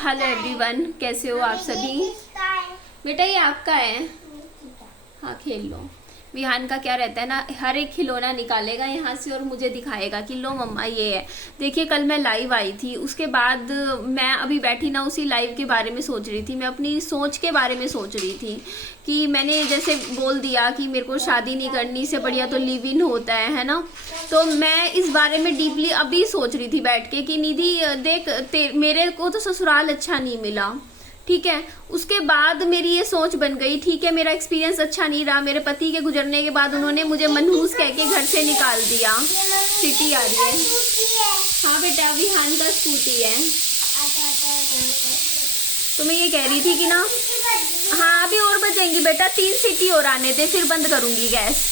Hello everyone, कैसे हो आप सभी। बेटा ये आपका है, हाँ खेल लो। विहान का क्या रहता है ना, हर एक खिलौना निकालेगा यहाँ से और मुझे दिखाएगा कि लो मम्मा ये है। देखिए कल मैं लाइव आई थी, उसके बाद मैं अभी बैठी ना उसी लाइव के बारे में सोच रही थी। मैं अपनी सोच के बारे में सोच रही थी कि मैंने जैसे बोल दिया कि मेरे को शादी नहीं करनी, से बढ़िया तो लिव इन होता है ना। तो मैं इस बारे में डीपली अभी सोच रही थी बैठ के कि निधि देख मेरे को तो ससुराल अच्छा नहीं मिला, ठीक है। उसके बाद मेरी ये सोच बन गई, ठीक है मेरा एक्सपीरियंस अच्छा नहीं रहा। मेरे पति के गुजरने के बाद उन्होंने मुझे मनहूस कह के घर से निकाल दिया। सिटी आ रही है, हाँ बेटा विहान का स्कूटी है। तो मैं ये कह रही थी कि ना, हाँ अभी और बचेंगी बेटा, 3 सीटी और आने दे फिर बंद करूंगी गैस।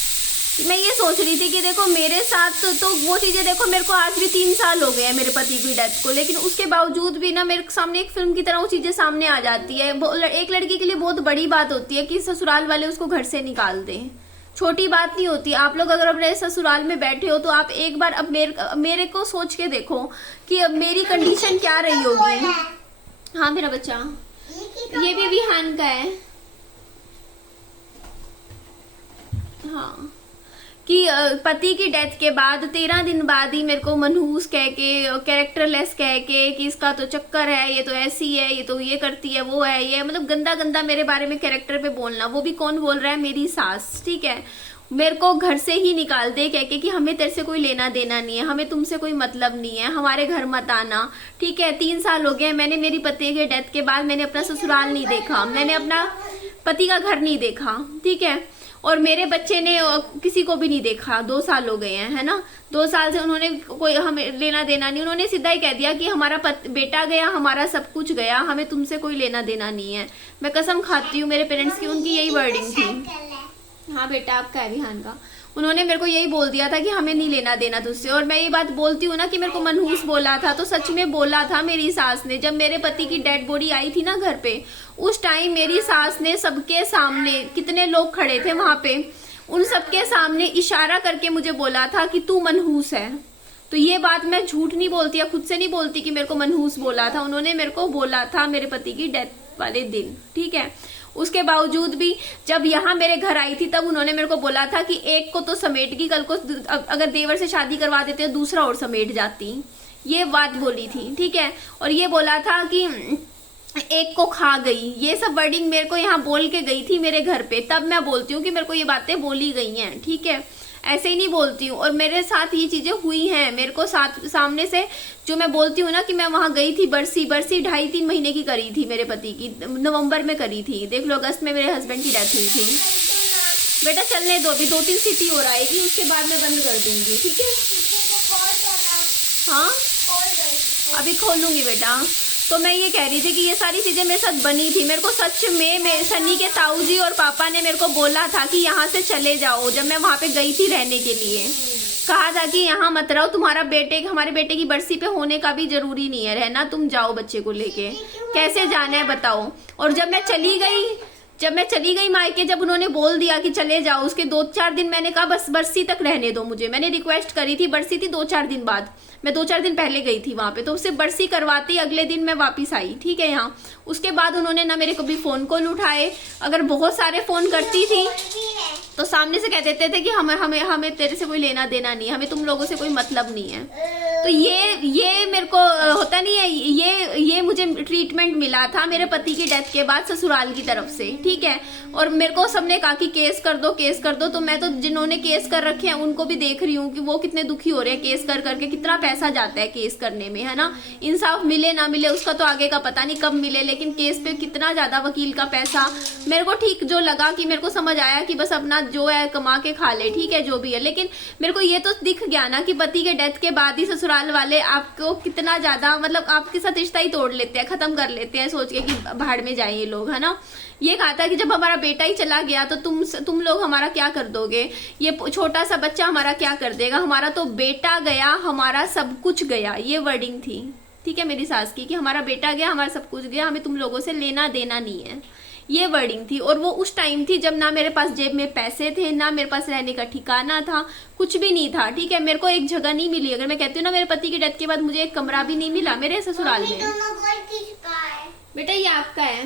मैं ये सोच रही थी कि देखो मेरे साथ तो वो चीज़ें, देखो मेरे को आज भी 3 साल हो गए हैं मेरे पति की डेथ को, लेकिन उसके बावजूद भी ना मेरे सामने एक फिल्म की तरह वो चीज़ें सामने आ जाती है। एक लड़की के लिए बहुत बड़ी बात होती है कि ससुराल वाले उसको घर से निकाल दें, छोटी बात नहीं होती। आप लोग अगर अपने ससुराल में बैठे हो तो आप एक बार अब मेरे को सोच के देखो कि अब मेरी कंडीशन क्या रही होगी। हाँ मेरा बच्चा, ये भी विहान का है। हाँ कि पति की डेथ के बाद 13 दिन बाद ही मेरे को मनहूस कह के, कैरेक्टरलेस कह के कि इसका तो चक्कर है, ये तो ऐसी है, ये तो ये करती है, वो है, ये मतलब गंदा गंदा मेरे बारे में कैरेक्टर पे बोलना। वो भी कौन बोल रहा है, मेरी सास, ठीक है। मेरे को घर से ही निकाल दे कह के कि हमें तेरे से कोई लेना देना नहीं है, हमें तुमसे कोई मतलब नहीं है, हमारे घर मत आना, ठीक है। 3 साल हो गए, मैंने मेरी पति के डेथ के बाद मैंने अपना ससुराल नहीं देखा, मैंने अपना पति का घर नहीं देखा, ठीक है। और मेरे बच्चे ने किसी को भी नहीं देखा, 2 साल हो गए हैं, है ना। 2 साल से उन्होंने कोई हमें लेना देना नहीं, उन्होंने सीधा ही कह दिया कि हमारा बेटा गया, हमारा सब कुछ गया, हमें तुमसे कोई लेना देना नहीं है। मैं कसम खाती हूँ मेरे पेरेंट्स की, उनकी यही वर्डिंग थी। हाँ बेटा आपका है विहान का। उन्होंने मेरे को यही बोल दिया था कि हमें नहीं लेना देना तुझसे। और मैं ये बात बोलती हूँ ना कि मेरे को मनहूस बोला था, तो सच में बोला था मेरी सास ने। जब मेरे पति की डेड बॉडी आई थी ना घर पे, उस टाइम मेरी सास ने सबके सामने, कितने लोग खड़े थे वहां पे, उन सबके सामने इशारा करके मुझे बोला था कि तू मनहूस है। तो ये बात मैं झूठ नहीं बोलती या खुद से नहीं बोलती कि मेरे को मनहूस बोला था, उन्होंने मेरे को बोला था मेरे पति की डेथ वाले दिन, ठीक है। उसके बावजूद भी जब यहाँ मेरे घर आई थी तब उन्होंने मेरे को बोला था कि एक को तो समेट की, कल को अगर देवर से शादी करवा देते तो दूसरा और समेट जाती, ये बात बोली थी, ठीक है। और ये बोला था कि एक को खा गई, ये सब वर्डिंग मेरे को यहाँ बोल के गई थी मेरे घर पे। तब मैं बोलती हूँ कि मेरे को ये बातें बोली गई हैं, ठीक है, ऐसे ही नहीं बोलती हूँ। और मेरे साथ ये चीजें हुई हैं, मेरे को सामने से जो मैं बोलती हूँ ना कि मैं वहां गई थी, बरसी 2.5-3 महीने की करी थी मेरे पति की, नवंबर में करी थी, देख लो अगस्त में मेरे हस्बैंड की डेथ हुई थी। बेटा चलने दो, अभी 2-3 सीटी और आएगी, उसके बाद मैं बंद कर दूंगी, ठीक है। हाँ अभी खोलूंगी बेटा। तो मैं ये कह रही थी कि ये सारी चीजें मेरे साथ बनी थी। मेरे को सच में मेरे सनी के ताऊ जी और पापा ने मेरे को बोला था कि यहाँ से चले जाओ। जब मैं वहां पे गई थी रहने के लिए, कहा था कि यहाँ मत रहो, तुम्हारा हमारे बेटे की बरसी पे होने का भी जरूरी नहीं है रहना, तुम जाओ बच्चे को लेके। कैसे जाना है बताओ। और जब मैं चली गई मायके, जब उन्होंने बोल दिया कि चले जाओ, उसके 2-4 दिन मैंने कहा बस बरसी तक रहने दो मुझे। मैंने रिक्वेस्ट करी थी, बरसी थी 2-4 दिन बाद, मैं 2-4 दिन पहले गई थी वहां पे, तो उससे बरसी करवाती अगले दिन मैं वापस आई, ठीक है यहाँ। उसके बाद उन्होंने ना मेरे कभी फोन कॉल उठाए, अगर बहुत सारे फोन करती थी तो सामने से कह देते थे कि हमें तेरे से कोई लेना देना नहीं है, हमें तुम लोगों से कोई मतलब नहीं है। तो ये मेरे को होता नहीं है, ये मुझे ट्रीटमेंट मिला था मेरे पति की डेथ के बाद ससुराल की तरफ से, ठीक है। और मेरे को सबने कहा कि केस कर दो, केस कर दो। तो मैं तो जिन्होंने केस कर रखे हैं उनको भी देख रही हूँ कि वो कितने दुखी हो रहे हैं केस कर करके, कितना पैसा जाता है केस करने में, है ना। इंसाफ मिले ना मिले उसका तो आगे का पता नहीं कब मिले, लेकिन केस पे कितना ज्यादा वकील का पैसा। मेरे को ठीक जो लगा कि मेरे को समझ आया कि बस अपना जो है कमा के खा ले, ठीक है, जो भी है। लेकिन मेरे को ये तो दिख गया ना कि पति के डेथ के बाद ही ससुराल वाले आपको कितना ज्यादा, मतलब आपके साथ रिश्ता ही तोड़ लेते हैं, खत्म कर लेते हैं, सोच के कि भाड़ में जाए ये लोग, है ना। ये कहा था कि जब हमारा बेटा ही चला गया तो तुम लोग हमारा क्या कर दोगे, ये छोटा सा बच्चा हमारा क्या कर देगा, हमारा तो बेटा गया, हमारा सब कुछ गया, ये वर्डिंग थी, ठीक है, मेरी सास की, कि हमारा बेटा गया, हमारा सब कुछ गया, हमें तुम लोगों से लेना देना नहीं है, ये वर्डिंग थी। और वो उस टाइम थी जब ना मेरे पास जेब में पैसे थे, ना मेरे पास रहने का ठिकाना था, कुछ भी नहीं था, ठीक है। मेरे को एक जगह नहीं मिली, अगर मैं कहती हूँ ना मेरे पति की डेथ के बाद मुझे एक कमरा भी नहीं मिला मेरे ससुराल में। बेटा ये आपका है।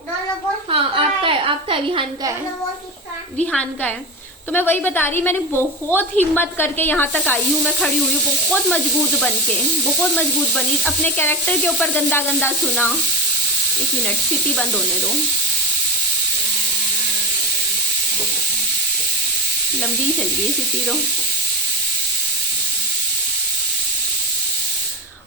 दोनों बोल हाँ आपका है, आपका है, विहान का है, दोनों बोल किसका है? विहान का है। तो मैं वही बता रही, मैंने बहुत हिम्मत करके यहाँ तक आई हूँ, मैं खड़ी हुई हूँ बहुत मजबूत बन के, बहुत मजबूत बनी, अपने कैरेक्टर के ऊपर गंदा गंदा सुना। एक मिनट, सीटी बंद होने दो, लंबी चल रही है सीटी तो।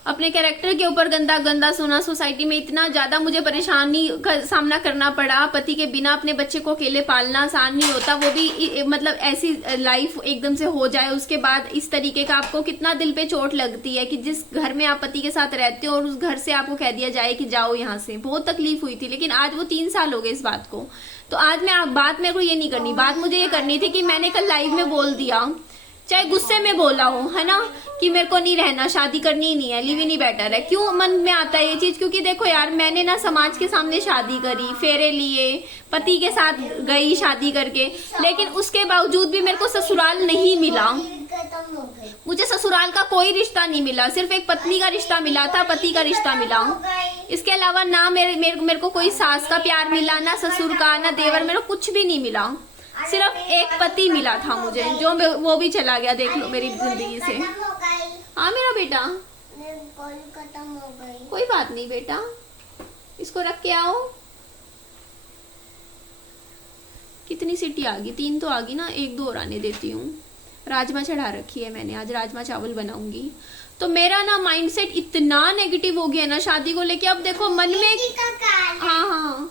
अपने कैरेक्टर के ऊपर गंदा गंदा सुना, सोसाइटी में इतना ज्यादा मुझे परेशानी का सामना करना पड़ा। पति के बिना अपने बच्चे को अकेले पालना आसान नहीं होता, वो भी मतलब ऐसी लाइफ एकदम से हो जाए, उसके बाद इस तरीके का आपको कितना दिल पे चोट लगती है कि जिस घर में आप पति के साथ रहते हो और उस घर से आपको कह दिया जाए कि जाओ यहाँ से। बहुत तकलीफ हुई थी, लेकिन आज वो 3 साल हो गए इस बात को। तो आज मैं बात मेरे को ये नहीं करनी, बात मुझे ये करनी थी कि मैंने कल लाइव में बोल दिया, चाहे गुस्से में बोला हो, है ना, कि मेरे को नहीं रहना, शादी करनी ही नहीं है, लिव इन ही बेटर है। क्यों मन में आता है ये चीज? क्योंकि देखो यार, मैंने ना समाज के सामने शादी करी, फेरे लिए, पति के साथ गई शादी करके, लेकिन उसके बावजूद भी मेरे को ससुराल नहीं मिला। मुझे ससुराल का कोई रिश्ता नहीं मिला, सिर्फ एक पत्नी का रिश्ता मिला था, पति का रिश्ता मिला। इसके अलावा ना मेरे को कोई सास का प्यार मिला, ना ससुर का, ना देवर, मेरे को कुछ भी नहीं मिला। सिर्फ एक पति मिला था मुझे, जो वो भी चला गया, देख लो मेरी जिंदगी से। हाँ मेरा बेटा, खत्म हो गई। कोई बात नहीं बेटा, इसको रख के आओ। कितनी सीटी आ गई? 3 तो आ गई ना, 1-2 और आने देती हूँ। राजमा चढ़ा रखी है मैंने, आज राजमा चावल बनाऊंगी। तो मेरा ना माइंडसेट इतना नेगेटिव हो गया ना शादी को लेके। अब देखो मन में, हाँ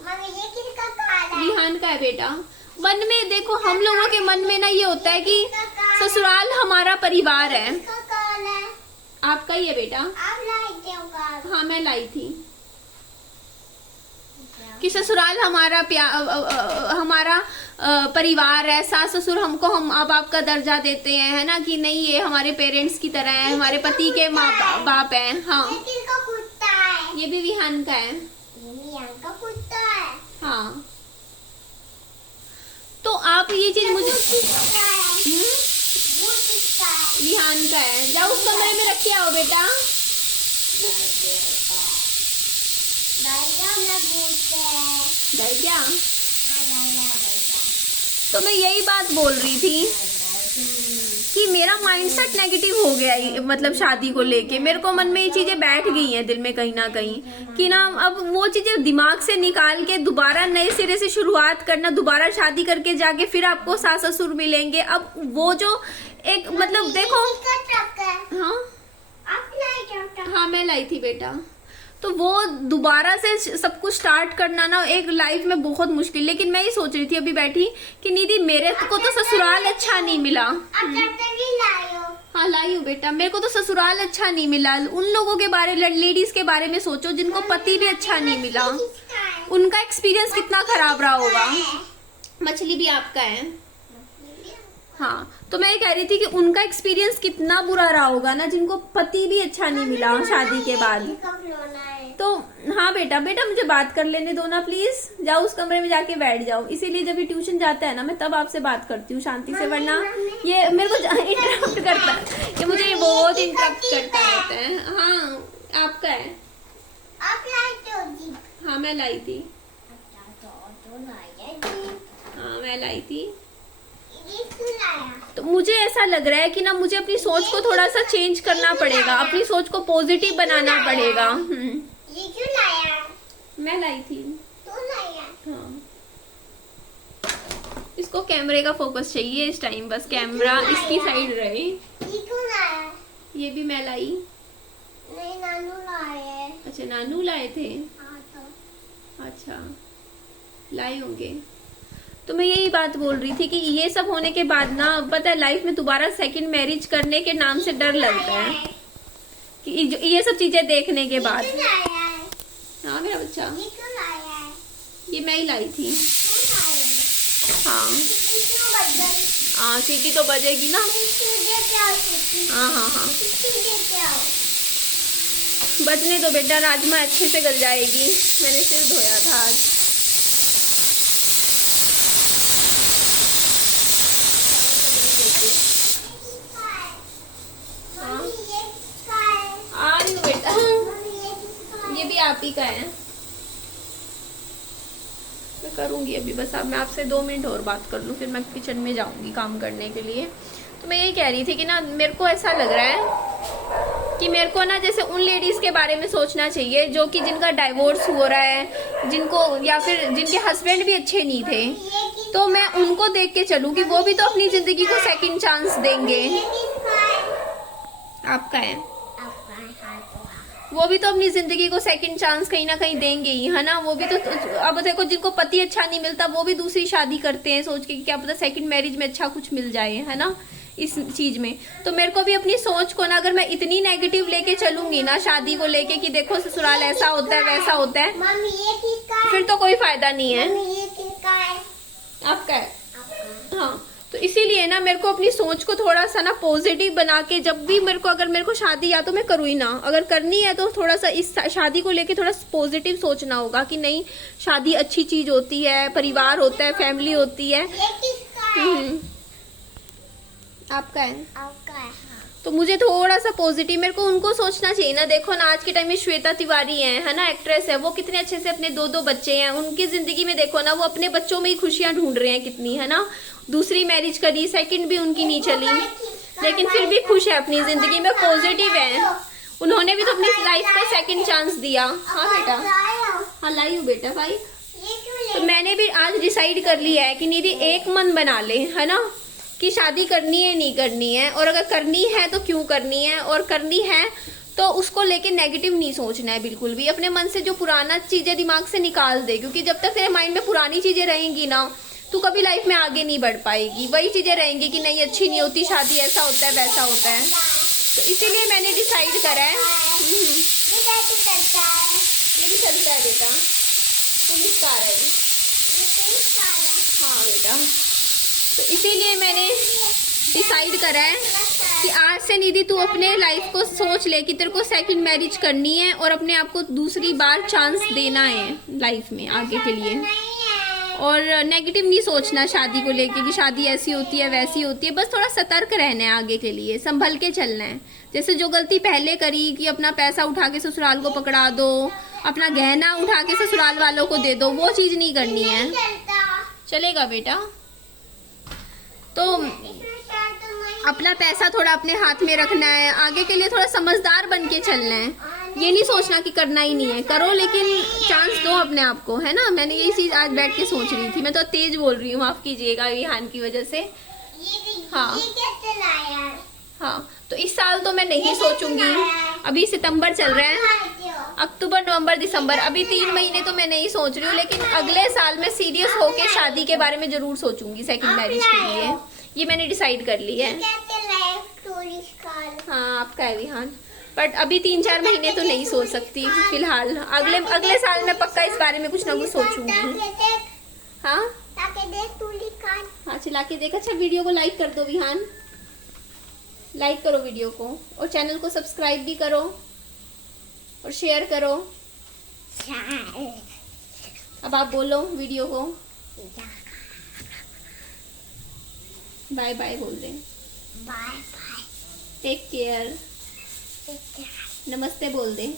विहान का है बेटा। मन में देखो, हम लोगों के मन में ना ये होता है कि ससुराल हमारा परिवार है। आपका ही है बेटा? आप लाई थे कार? हाँ मैं लाई थी कि ससुराल हमारा हमारा परिवार है, सास ससुर हमको हम अब आपका दर्जा देते हैं, है ना, कि नहीं ये हमारे पेरेंट्स की तरह है, हमारे पति के माँ बाप हैं। हाँ ये किसका कुत्ता है? ये भी विहान का है। ये विहान का कुत्ता है। हाँ तो आप ये चीज मुझे, विहान का है। जाओ उस कमरे में रख के आओ बेटा। डर गया? तो मैं यही बात बोल रही थी कि मेरा माइंडसेट नेगेटिव हो गया है, मतलब शादी को लेके मेरे को मन में ये चीजें बैठ गई हैं दिल में कहीं ना कहीं, कि ना अब वो चीजें दिमाग से निकाल के दोबारा नए सिरे से शुरुआत करना, दोबारा शादी करके जाके फिर आपको सास ससुर मिलेंगे। अब वो जो एक मतलब देखो, हाँ हाँ मैं लाई थी बेटा। तो वो दोबारा से सब कुछ स्टार्ट करना ना एक लाइफ में बहुत मुश्किल। लेकिन मैं ये सोच रही थी अभी बैठी कि निधि मेरे को तो ससुराल अच्छा नहीं मिला। हाँ लाई हूँ बेटा। मेरे को तो ससुराल अच्छा नहीं मिला। उन लोगों के बारे, लेडीज के बारे में सोचो जिनको पति भी अच्छा नहीं मिला, उनका एक्सपीरियंस कितना खराब रहा होगा। मछली भी आपका है? हाँ तो मैं ये कह रही थी कि उनका एक्सपीरियंस कितना बुरा रहा होगा ना, जिनको पति भी अच्छा नहीं मिला शादी के बाद। तो हाँ बेटा, बेटा मुझे बात कर लेने दो ना प्लीज। जाओ उस कमरे में जाके बैठ जाओ। इसीलिए जब ये ट्यूशन जाता है ना मैं तब आपसे बात करती हूँ शांति से, वरना ये मेरे को इंटरप्ट करता है, ये मुझे बहुत इंटरप्ट करता रहता है। हाँ आपका है? हाँ मैं लाई थी। हाँ मैं लाई थी। तो मुझे ऐसा लग रहा है कि ना मुझे अपनी सोच को थोड़ा सा चेंज करना पड़ेगा, अपनी सोच को पॉजिटिव बनाना पड़ेगा। ये क्यों लाया? मैं लाई थी। तू लाया? हाँ इसको कैमरे का फोकस चाहिए इस टाइम, बस कैमरा इसकी साइड रहे। ये क्यों लाया? ये भी मैं लाई। नहीं नानू लाए। अच्छा नानू लाए थे? हाँ तो अच्छा लाए होंगे। तो मैं यही बात बोल रही थी कि ये सब होने के बाद ना पता है लाइफ में दोबारा सेकंड मैरिज करने के नाम से डर लगता है कि ये सब चीजें देखने के बाद। हाँ मेरा बच्चा, ये क्यों लाया है? ये मैं ही लाई थी। हाँ हाँ सीटी तो बजेगी ना। हाँ हाँ हाँ बजने दो बेटा, राजमा अच्छे से गल जाएगी। मैंने सिर धोया था आज। आ रही हूँ बेटा। ये भी आप ही का है। मैं करूँगी अभी, बस अब मैं आपसे 2 मिनट और बात कर लूँ, फिर मैं किचन में जाऊँगी काम करने के लिए। तो मैं यही कह रही थी कि ना मेरे को ऐसा लग रहा है कि मेरे को ना जैसे उन लेडीज़ के बारे में सोचना चाहिए जो कि जिनका डाइवोर्स हो रहा है, जिनको या फिर जिनके हस्बैंड भी अच्छे नहीं थे, तो मैं उनको देख के चलूँ कि वो भी तो अपनी ज़िंदगी को सेकंड चांस देंगे। ये किसका है? आपका है, आपका है। वो भी तो अपनी जिंदगी को सेकंड चांस कहीं ना कहीं देंगे ही, है ना। वो भी तो अब देखो जिनको पति अच्छा नहीं मिलता वो भी दूसरी शादी करते हैं सोच के कि क्या पता सेकंड मैरिज में अच्छा कुछ मिल जाए, है ना, इस चीज में। तो मेरे को भी अपनी सोच को ना अगर मैं इतनी नेगेटिव लेके चलूंगी ना शादी को लेके कि देखो ससुराल ऐसा होता है वैसा होता है, मम्मी ये किसका है? फिर तो कोई फायदा नहीं है। मम्मी ये किसका है? आपका है। आपका। हाँ, तो इसीलिए ना मेरे को अपनी सोच को थोड़ा सा ना पॉजिटिव बना के, जब भी मेरे को अगर मेरे को शादी या तो मैं करूँ ही ना, अगर करनी है तो थोड़ा सा इस शादी को लेके थोड़ा पॉजिटिव सोचना होगा कि नहीं शादी अच्छी चीज होती है, परिवार होता है, फैमिली होती है। ये किसका है? आपका है। आपका है। हाँ। तो मुझे थोड़ा सा पॉजिटिव, मेरे को उनको सोचना चाहिए ना। देखो ना आज के टाइम में श्वेता तिवारी है ना, एक्ट्रेस है, वो कितने अच्छे से अपने 2-2 बच्चे हैं, उनकी जिंदगी में देखो ना वो अपने बच्चों में ही खुशियां ढूंढ रहे हैं कितनी, है ना। दूसरी मैरिज करी, सेकंड भी उनकी नहीं चली, लेकिन फिर भी खुश है अपनी जिंदगी में, पॉजिटिव है। उन्होंने भी तो अपनी लाइफ को सेकंड चांस दिया। हाँ बेटा, हाँ लाई हूँ बेटा भाई। ये क्यों तो मैंने भी आज डिसाइड कर लिया है कि निधि एक मन बना ले, है ना, कि शादी करनी है नहीं करनी है, और अगर करनी है तो क्यों करनी है, और करनी है तो उसको लेके नेगेटिव नहीं सोचना है बिल्कुल भी। अपने मन से जो पुराना चीजें दिमाग से निकाल दे, क्योंकि जब तक तेरे माइंड में पुरानी चीजें रहेंगी ना तू कभी लाइफ में आगे नहीं बढ़ पाएगी। वही चीजें रहेंगी कि नहीं अच्छी नहीं होती शादी, ऐसा होता है वैसा होता है। तो इसीलिए मैंने डिसाइड करा है। ये कैसे करता है? ये भी चलता है बेटा, पुलिस कार है। ये किसका है? हाँ बेटा, तो इसीलिए मैंने डिसाइड करा है कि आज से निधि तू अपने लाइफ को सोच ले कि तेरे को सेकंड मैरिज करनी है और अपने आप को दूसरी बार चांस देना है लाइफ में आगे के लिए। नहीं है। और नेगेटिव नहीं सोचना शादी को लेके कि शादी ऐसी होती है वैसी होती है। बस थोड़ा सतर्क रहना है आगे के लिए, संभल के चलना है। जैसे जो गलती पहले करी कि अपना पैसा उठा के ससुराल को पकड़ा दो, अपना गहना उठा के ससुराल वालों को दे दो, वो चीज नहीं करनी है। नहीं चलता। चलेगा बेटा, तो इसमें शायद तो नहीं। अपना पैसा थोड़ा अपने हाथ में रखना है, आगे के लिए थोड़ा समझदार बन के चलना है। ये नहीं सोचना कि करना ही नहीं है, करो लेकिन चांस दो अपने आप को, है ना। मैंने यही चीज आज बैठ के सोच रही थी। मैं तो तेज बोल रही हूँ, माफ कीजिएगा विहान की वजह से। हाँ। ये कैसे लाया है? हाँ, तो इस साल तो मैं नहीं सोचूंगी। अभी सितंबर चल रहा है, अक्टूबर नवंबर दिसंबर, अभी 3 महीने तो मैं नहीं सोच रही हूँ, लेकिन अगले साल मैं सीरियस होके शादी के बारे में जरूर सोचूंगी सेकंड मैरिज के लिए। ये मैंने डिसाइड कर लिया है। कैसे लाया टूरिस्ट कार? हाँ आपका है विहान, बट अभी 3-4 महीने तो नहीं सोच सकती फिलहाल। अगले साल मैं पक्का इस बारे में कुछ ना कुछ सोचूंगी। हाँ ताकि देख टूरिस्ट कार। हाँ, चला के देख। अच्छा वीडियो को लाइक कर दो विहान, लाइक करो वीडियो को, और चैनल को सब्सक्राइब भी करो और शेयर करो। अब आप बोलो वीडियो को बाय बाय बोल दें। Bye bye. टेक केयर, नमस्ते बोल दें।